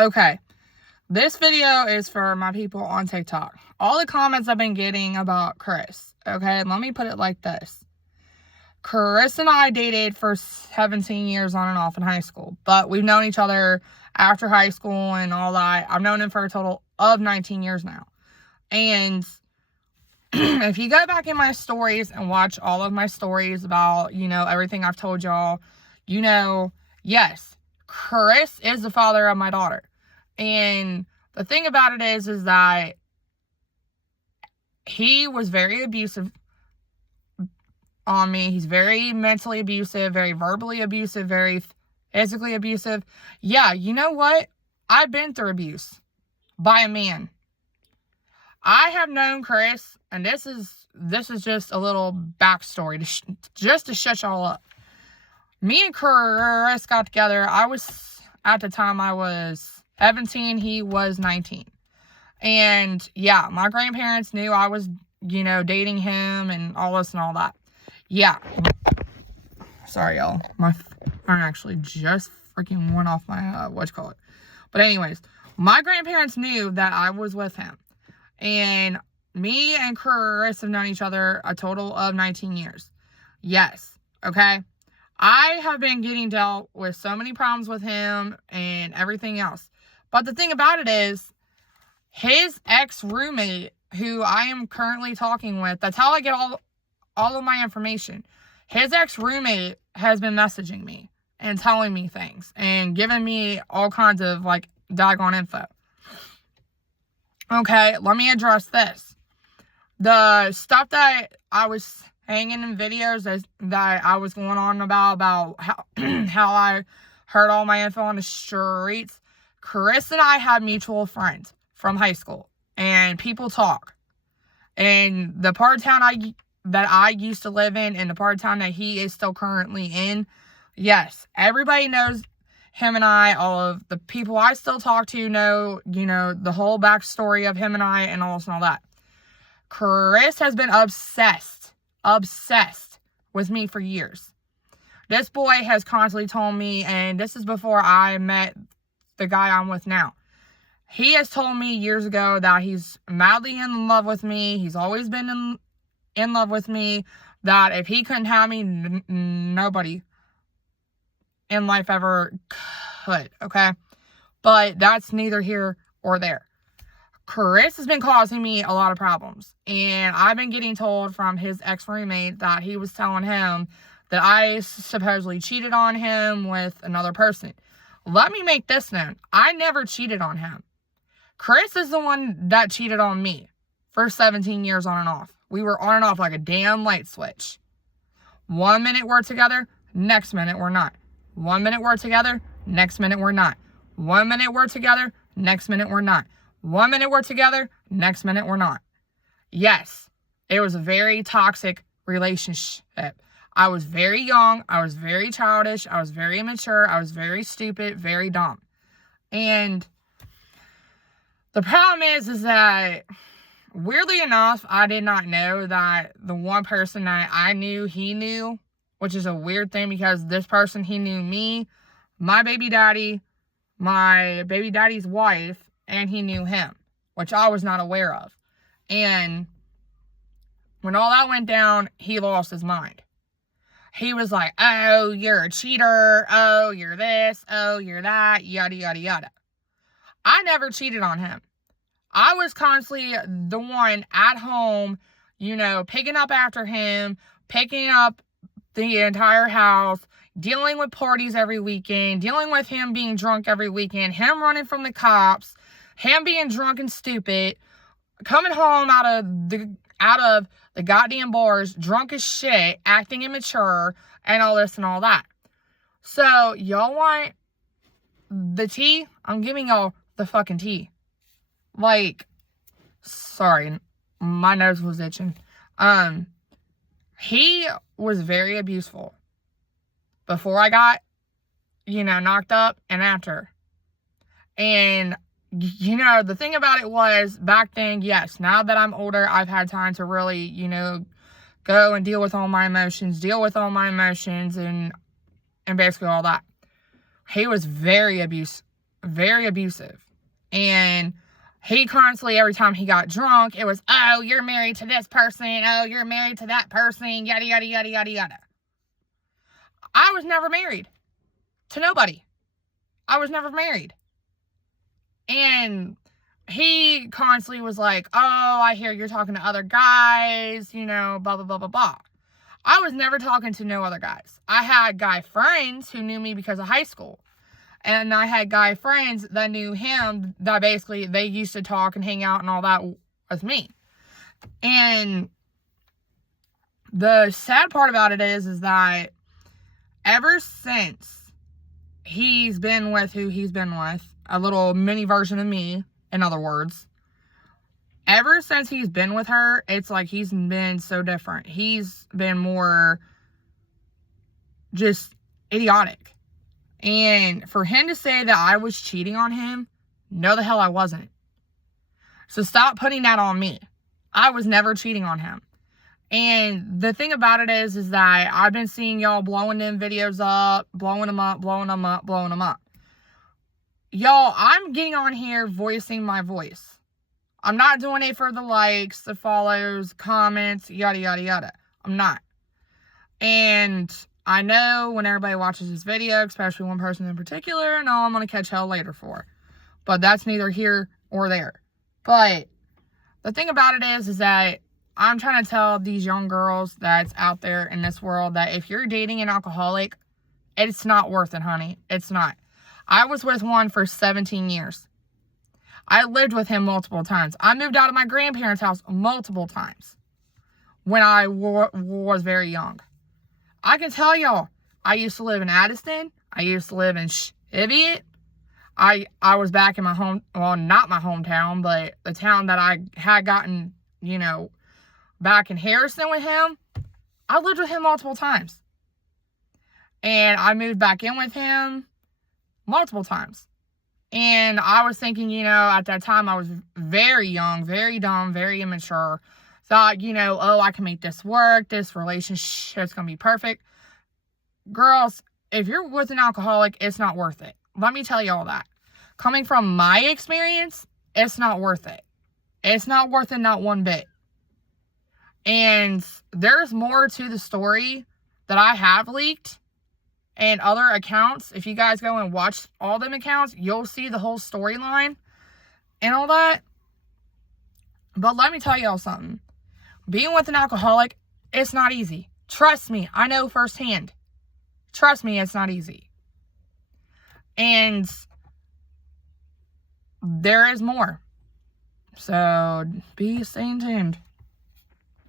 Okay, this video is for my people on TikTok. All the comments I've been getting about Chris, okay? Let me put it like this. Chris and I dated for 17 years on and off in high school, but we've known each other after high school and all that. I've known him for a total of 19 years now. And if you go back in my stories and watch all of my stories about, everything I've told y'all, yes, Chris is the father of my daughter. And the thing about it is that he was very abusive on me. He's very mentally abusive, very verbally abusive, very physically abusive. Yeah, you know what? I've been through abuse by a man. I have known Chris, and this is just a little backstory just to shut y'all up. Me and Chris got together. At the time I was 17, he was 19. And yeah, my grandparents knew I was, dating him and all this and all that. Yeah. Sorry, y'all. My phone actually just freaking went off my, But anyways, my grandparents knew that I was with him. And me and Chris have known each other a total of 19 years. Yes. Okay. I have been getting dealt with so many problems with him and everything else. But the thing about it is, his ex-roommate, who I am currently talking with, that's how I get all of my information. His ex-roommate has been messaging me and telling me things and giving me all kinds of, doggone info. Okay, let me address this. The stuff that I was hanging in videos that I was going on about how, how I heard all my info on the streets. Chris and I had mutual friends from high school, and people talk. And the part of town that I used to live in and the part of town that he is still currently in, yes, everybody knows him and I. All of the people I still talk to know, the whole backstory of him and I and all this and all that. Chris has been obsessed with me for years. This boy has constantly told me, and this is before I met the guy I'm with now. He has told me years ago that he's madly in love with me. He's always been in love with me. That if he couldn't have me, nobody in life ever could, okay? But that's neither here or there. Chris has been causing me a lot of problems. And I've been getting told from his ex-roommate that he was telling him that I supposedly cheated on him with another person. Let me make this known. I never cheated on him. Chris is the one that cheated on me for 17 years on and off. We were on and off like a damn light switch. 1 minute we're together, next minute we're not. 1 minute we're together, next minute we're not. 1 minute we're together, next minute we're not. 1 minute we're together, next minute we're not. Yes, it was a very toxic relationship. I was very young, I was very childish, I was very immature, I was very stupid, very dumb. And the problem is that, weirdly enough, I did not know that the one person that I knew, he knew, which is a weird thing because this person, he knew me, my baby daddy, my baby daddy's wife, and he knew him, which I was not aware of. And when all that went down, he lost his mind. He was like, oh, you're a cheater. Oh, you're this. Oh, you're that. Yada, yada, yada. I never cheated on him. I was constantly the one at home, picking up after him, picking up the entire house, dealing with parties every weekend, dealing with him being drunk every weekend, him running from the cops, him being drunk and stupid, coming home out of the goddamn bars, drunk as shit, acting immature, and all this and all that. So, y'all want the tea? I'm giving y'all the fucking tea. Sorry, my nose was itching. He was very abuseful. Before I got, knocked up and after. And the thing about it was, back then, yes, now that I'm older, I've had time to really, go and deal with all my emotions, and basically all that. He was very abusive very abusive. And he constantly, every time he got drunk, it was, oh, you're married to this person. Oh, you're married to that person. Yada, yada, yada, yada, yada. I was never married to nobody. I was never married. And he constantly was like, oh, I hear you're talking to other guys, you know, blah, blah, blah, blah, blah. I was never talking to no other guys. I had guy friends who knew me because of high school. And I had guy friends that knew him that basically they used to talk and hang out and all that with me. And the sad part about it is that ever since he's been with who he's been with, a little mini version of me, in other words, ever since he's been with her, it's like he's been so different. He's been more just idiotic. And for him to say that I was cheating on him, no the hell I wasn't. So stop putting that on me. I was never cheating on him. And the thing about it is that I've been seeing y'all blowing them videos up, blowing them up, blowing them up, blowing them up. Y'all, I'm getting on here voicing my voice. I'm not doing it for the likes, the follows, comments, yada, yada, yada. I'm not. And I know when everybody watches this video, especially one person in particular, I know I'm going to catch hell later for. But that's neither here or there. But the thing about it is that I'm trying to tell these young girls that's out there in this world that if you're dating an alcoholic, it's not worth it, honey. It's not. I was with one for 17 years. I lived with him multiple times. I moved out of my grandparents' house multiple times when I was very young. I can tell y'all, I used to live in Addison. I used to live in Cheviot. I was back in my home, well, not my hometown, but the town that I had gotten, you know, back in Harrison with him. I lived with him multiple times. And I moved back in with him multiple times. And I was thinking, you know, at that time I was very young, very dumb, very immature. Thought, you know, oh, I can make this work. This relationship's going to be perfect. Girls, if you're with an alcoholic, it's not worth it. Let me tell you all that. Coming from my experience, it's not worth it. It's not worth it, not one bit. And there's more to the story that I have leaked and other accounts. If you guys go and watch all them accounts, you'll see the whole storyline and all that. But let me tell y'all something. Being with an alcoholic, it's not easy. Trust me, I know firsthand. Trust me, it's not easy. And there is more. So, be staying tuned.